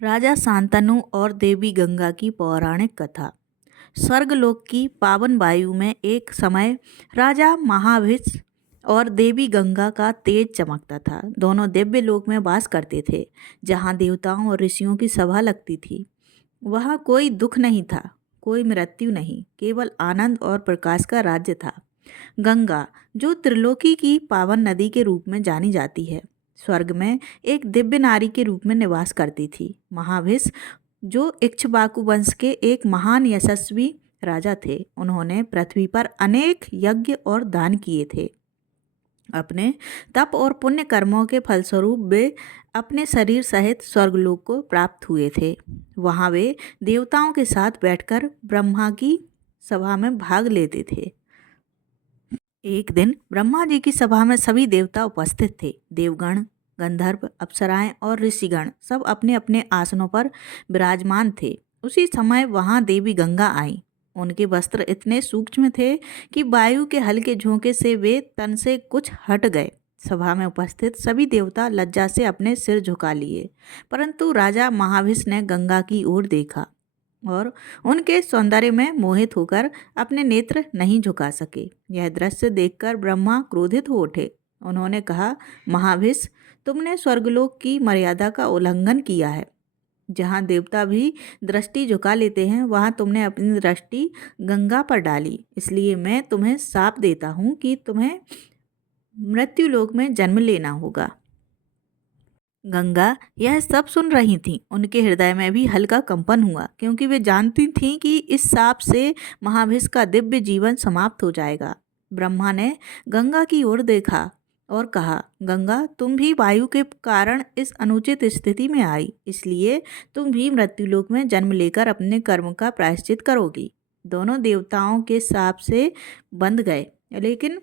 राजा शांतनु और देवी गंगा की पौराणिक कथा। स्वर्गलोक की पावन वायु में एक समय राजा महाभिष और देवी गंगा का तेज चमकता था। दोनों दिव्य लोक में वास करते थे, जहाँ देवताओं और ऋषियों की सभा लगती थी। वहाँ कोई दुख नहीं था, कोई मृत्यु नहीं, केवल आनंद और प्रकाश का राज्य था। गंगा, जो त्रिलोकी की पावन नदी के रूप में जानी जाती है, स्वर्ग में एक दिव्य नारी के रूप में निवास करती थी। महाभिष, जो इक्ष्वाकु वंश के एक महान यशस्वी राजा थे, उन्होंने पृथ्वी पर अनेक यज्ञ और दान किए थे। अपने तप और पुण्य कर्मों के फलस्वरूप वे अपने शरीर सहित स्वर्गलोक को प्राप्त हुए थे। वहाँ वे देवताओं के साथ बैठकर ब्रह्मा की सभा में भाग लेते थे। एक दिन ब्रह्मा जी की सभा में सभी देवता उपस्थित थे। देवगण, गंधर्व, अप्सराएं और ऋषिगण सब अपने अपने आसनों पर विराजमान थे। उसी समय वहां देवी गंगा आई। उनके वस्त्र इतने सूक्ष्म थे कि वायु के हल्के झोंके से वे तन से कुछ हट गए। सभा में उपस्थित सभी देवता लज्जा से अपने सिर झुका लिए, परंतु राजा महाभिष ने गंगा की ओर देखा और उनके सौंदर्य में मोहित होकर अपने नेत्र नहीं झुका सके। यह दृश्य देखकर ब्रह्मा क्रोधित हो उठे। उन्होंने कहा, महाभिष, तुमने स्वर्गलोक की मर्यादा का उल्लंघन किया है। जहाँ देवता भी दृष्टि झुका लेते हैं, वहाँ तुमने अपनी दृष्टि गंगा पर डाली। इसलिए मैं तुम्हें शाप देता हूँ कि तुम्हें मृत्युलोक में जन्म लेना होगा। गंगा यह सब सुन रही थीं। उनके हृदय में भी हल्का कंपन हुआ, क्योंकि वे जानती थीं कि इस शाप से महाभिष का दिव्य जीवन समाप्त हो जाएगा। ब्रह्मा ने गंगा की ओर देखा और कहा, गंगा, तुम भी वायु के कारण इस अनुचित स्थिति में आई, इसलिए तुम भी मृत्युलोक में जन्म लेकर अपने कर्म का प्रायश्चित करोगी। दोनों देवताओं के शाप से बंध गए, लेकिन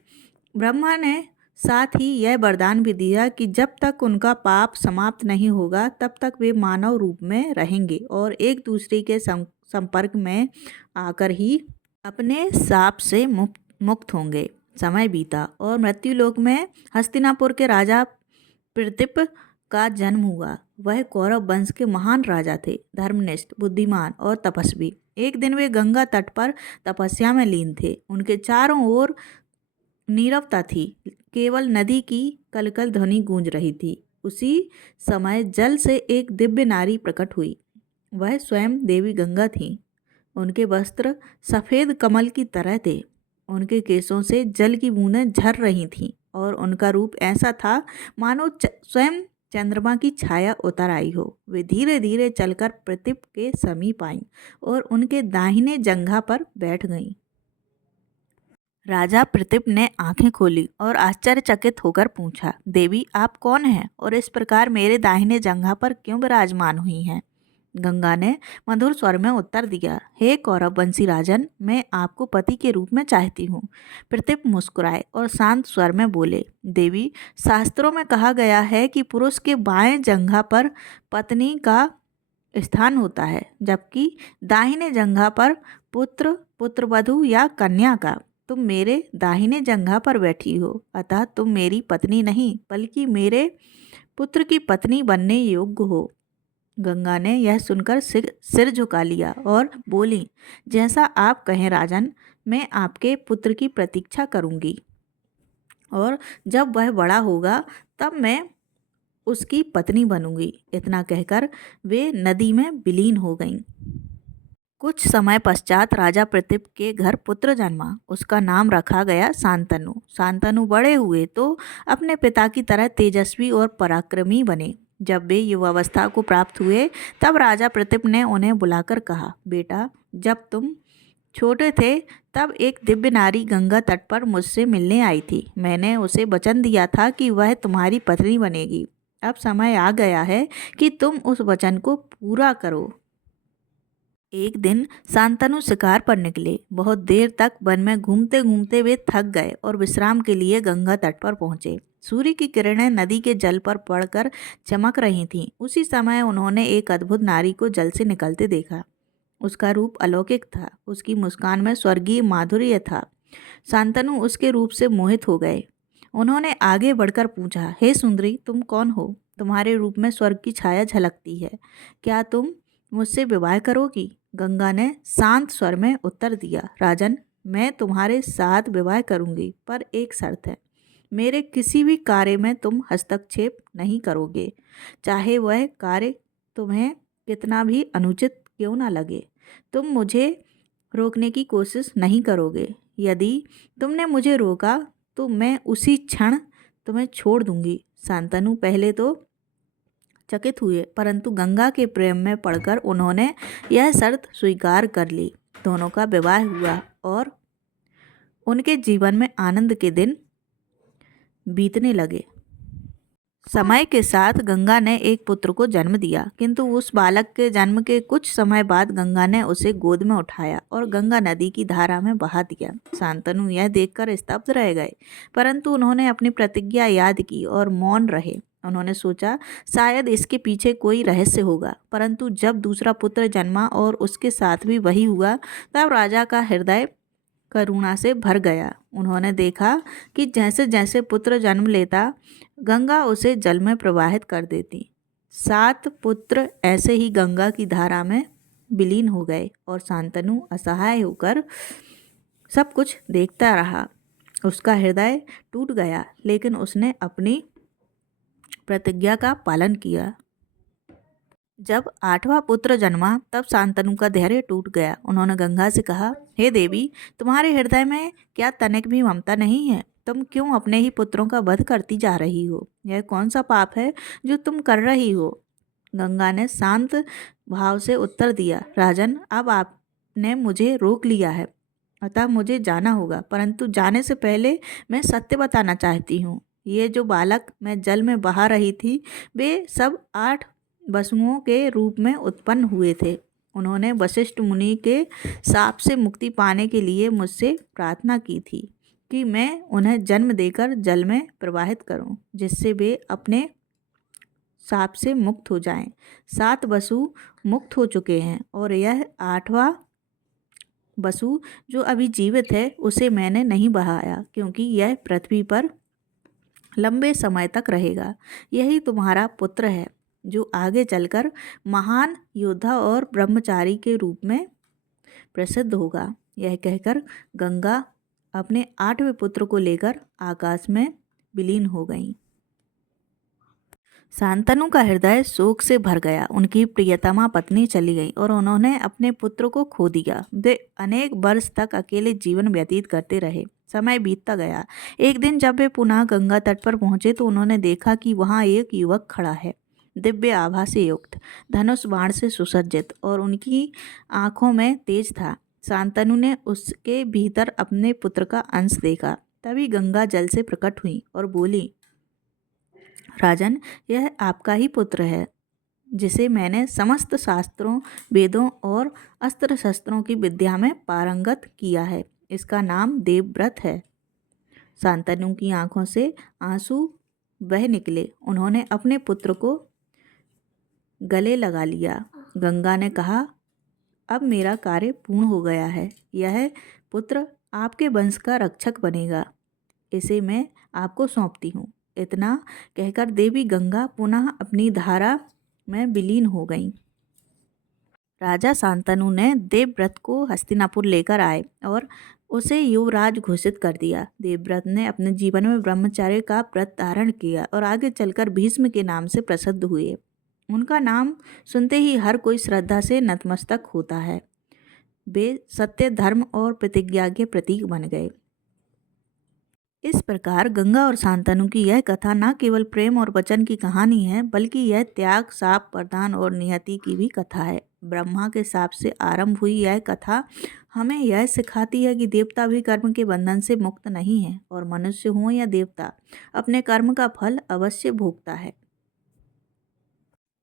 ब्रह्मा ने साथ ही यह वरदान भी दिया कि जब तक उनका पाप समाप्त नहीं होगा, तब तक वे मानव रूप में रहेंगे और एक दूसरे के संपर्क में आकर ही अपने शाप से मुक्त होंगे। समय बीता और मृत्युलोक में हस्तिनापुर के राजा प्रतीप का जन्म हुआ। वह कौरव वंश के महान राजा थे, धर्मनिष्ठ, बुद्धिमान और तपस्वी। एक दिन वे गंगा तट पर तपस्या में लीन थे। उनके चारों ओर नीरवता थी, केवल नदी की कलकल ध्वनि गूंज रही थी। उसी समय जल से एक दिव्य नारी प्रकट हुई। वह स्वयं देवी गंगा थी। उनके वस्त्र सफ़ेद कमल की तरह थे। उनके केसों से जल की बूंदें झर रही थीं और उनका रूप ऐसा था मानो स्वयं चंद्रमा की छाया उतर आई हो। वे धीरे धीरे चलकर प्रतीप के समीप आईं और उनके दाहिने जंघा पर बैठ गईं। राजा प्रतीप ने आंखें खोली और आश्चर्यचकित होकर पूछा, देवी, आप कौन हैं और इस प्रकार मेरे दाहिने जंघा पर क्यों विराजमान हुई हैं? गंगा ने मधुर स्वर में उत्तर दिया, हे कौरववंशी राजन, मैं आपको पति के रूप में चाहती हूँ। प्रतीप मुस्कुराए और शांत स्वर में बोले, देवी, शास्त्रों में कहा गया है कि पुरुष के बाएं जंघा पर पत्नी का स्थान होता है, जबकि दाहिने जंघा पर पुत्र, पुत्रवधू या कन्या का। तुम मेरे दाहिने जंघा पर बैठी हो, अतः तुम मेरी पत्नी नहीं बल्कि मेरे पुत्र की पत्नी बनने योग्य हो। गंगा ने यह सुनकर सिर झुका लिया और बोली, जैसा आप कहें राजन, मैं आपके पुत्र की प्रतीक्षा करूंगी और जब वह बड़ा होगा तब मैं उसकी पत्नी बनूंगी। इतना कहकर वे नदी में विलीन हो गईं। कुछ समय पश्चात राजा प्रतीप के घर पुत्र जन्मा। उसका नाम रखा गया शांतनु। शांतनु बड़े हुए तो अपने पिता की तरह तेजस्वी और पराक्रमी बने। जब वे युवावस्था को प्राप्त हुए तब राजा प्रतीप ने उन्हें बुलाकर कहा, बेटा, जब तुम छोटे थे तब एक दिव्य नारी गंगा तट पर मुझसे मिलने आई थी। मैंने उसे वचन दिया था कि वह तुम्हारी पत्नी बनेगी। अब समय आ गया है कि तुम उस वचन को पूरा करो। एक दिन शांतनु शिकार पर निकले। बहुत देर तक वन में घूमते घूमते वे थक गए और विश्राम के लिए गंगा तट पर पहुंचे। सूर्य की किरणें नदी के जल पर पड़कर चमक रही थीं। उसी समय उन्होंने एक अद्भुत नारी को जल से निकलते देखा। उसका रूप अलौकिक था। उसकी मुस्कान में स्वर्गीय माधुर्य था। शांतनु उसके रूप से मोहित हो गए। उन्होंने आगे बढ़कर पूछा, हे सुंदरी, तुम कौन हो तुम्हारे रूप में स्वर्ग की छाया झलकती है। क्या तुम मुझसे विवाह करोगी? गंगा ने शांत स्वर में उत्तर दिया, राजन, मैं तुम्हारे साथ विवाह करूंगी, पर एक शर्त है। मेरे किसी भी कार्य में तुम हस्तक्षेप नहीं करोगे, चाहे वह कार्य तुम्हें कितना भी अनुचित क्यों ना लगे। तुम मुझे रोकने की कोशिश नहीं करोगे। यदि तुमने मुझे रोका तो मैं उसी क्षण तुम्हें छोड़ दूंगी। शांतनु पहले तो चकित हुए, परंतु गंगा के प्रेम में पड़कर उन्होंने यह शर्त स्वीकार कर ली। दोनों का विवाह हुआ और उनके जीवन में आनंद के दिन बीतने लगे। समय के साथ गंगा ने एक पुत्र को जन्म दिया, किंतु उस बालक के जन्म के कुछ समय बाद गंगा ने उसे गोद में उठाया और गंगा नदी की धारा में बहा दिया। शांतनु यह देखकर स्तब्ध रह गए, परंतु उन्होंने अपनी प्रतिज्ञा याद की और मौन रहे। उन्होंने सोचा शायद इसके पीछे कोई रहस्य होगा, परंतु जब दूसरा पुत्र जन्मा और उसके साथ भी वही हुआ, तब राजा का हृदय करुणा से भर गया। उन्होंने देखा कि जैसे जैसे पुत्र जन्म लेता, गंगा उसे जल में प्रवाहित कर देती। 7 पुत्र ऐसे ही गंगा की धारा में विलीन हो गए और शांतनु असहाय होकर सब कुछ देखता रहा। उसका हृदय टूट गया, लेकिन उसने अपनी प्रतिज्ञा का पालन किया। जब 8वां पुत्र जन्मा, तब शांतनु का धैर्य टूट गया। उन्होंने गंगा से कहा, हे देवी, तुम्हारे हृदय में क्या तनिक भी ममता नहीं है? तुम क्यों अपने ही पुत्रों का वध करती जा रही हो? यह कौन सा पाप है जो तुम कर रही हो? गंगा ने शांत भाव से उत्तर दिया, राजन, अब आपने मुझे रोक लिया है, अतः मुझे जाना होगा, परंतु जाने से पहले मैं सत्य बताना चाहती हूँ। ये जो बालक मैं जल में बहा रही थी, वे सब 8 वसुओं के रूप में उत्पन्न हुए थे। उन्होंने वशिष्ठ मुनि के शाप से मुक्ति पाने के लिए मुझसे प्रार्थना की थी कि मैं उन्हें जन्म देकर जल में प्रवाहित करूं, जिससे वे अपने शाप से मुक्त हो जाएं। 7 वसु मुक्त हो चुके हैं और यह 8वां वसु जो अभी जीवित है, उसे मैंने नहीं बहाया, क्योंकि यह पृथ्वी पर लंबे समय तक रहेगा। यही तुम्हारा पुत्र है, जो आगे चलकर महान योद्धा और ब्रह्मचारी के रूप में प्रसिद्ध होगा। यह कहकर गंगा अपने 8वें पुत्र को लेकर आकाश में विलीन हो गईं। शांतनु का हृदय शोक से भर गया। उनकी प्रियतमा पत्नी चली गई और उन्होंने अपने पुत्र को खो दिया। वे अनेक वर्ष तक अकेले जीवन व्यतीत करते रहे। समय बीतता गया। एक दिन जब वे पुनः गंगा तट पर पहुंचे तो उन्होंने देखा कि वहां एक युवक खड़ा है, दिव्य आभा से युक्त, धनुष बाण से सुसज्जित, और उनकी आंखों में तेज था। शांतनु ने उसके भीतर अपने पुत्र का अंश देखा। तभी गंगा जल से प्रकट हुई और बोली, राजन, यह आपका ही पुत्र है, जिसे मैंने समस्त शास्त्रों, वेदों और अस्त्र शस्त्रों की विद्या में पारंगत किया है। इसका नाम देवव्रत है। शांतनु की आंखों से आंसू बह निकले। उन्होंने अपने पुत्र को गले लगा लिया। गंगा ने कहा, अब मेरा कार्य पूर्ण हो गया है। यह पुत्र आपके वंश का रक्षक बनेगा। इसे मैं आपको सौंपती हूँ। इतना कहकर देवी गंगा पुनः अपनी धारा में विलीन हो गईं। राजा शांतनु ने देवव्रत को हस्तिनापुर लेकर आए और उसे युवराज घोषित कर दिया। देवव्रत ने अपने जीवन में ब्रह्मचर्य का व्रत धारण किया और आगे चलकर भीष्म के नाम से प्रसिद्ध हुए। उनका नाम सुनते ही हर कोई श्रद्धा से नतमस्तक होता है। वे सत्य, धर्म और प्रतिज्ञा के प्रतीक बन गए। इस प्रकार गंगा और शांतनु की यह कथा न केवल प्रेम और वचन की कहानी है, बल्कि यह त्याग, शाप, वरदान और नियति की भी कथा है। ब्रह्मा के शाप से आरंभ हुई यह कथा हमें यह सिखाती है कि देवता भी कर्म के बंधन से मुक्त नहीं है और मनुष्य हो या देवता, अपने कर्म का फल अवश्य भोगता है।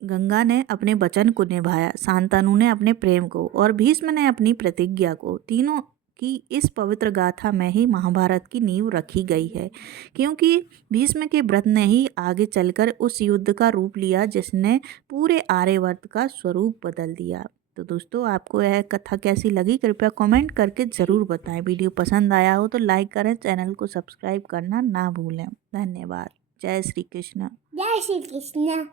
गंगा ने अपने वचन को निभाया, शांतनु ने अपने प्रेम को और भीष्म ने अपनी प्रतिज्ञा को। तीनों की इस पवित्र गाथा में ही महाभारत की नींव रखी गई है, क्योंकि भीष्म के व्रत ने ही आगे चलकर उस युद्ध का रूप लिया जिसने पूरे आर्यवर्त का स्वरूप बदल दिया। तो दोस्तों, आपको यह कथा कैसी लगी कृपया कमेंट करके ज़रूर बताएं। वीडियो पसंद आया हो तो लाइक करें, चैनल को सब्सक्राइब करना ना भूलें। धन्यवाद। जय श्री कृष्ण। जय श्री कृष्ण।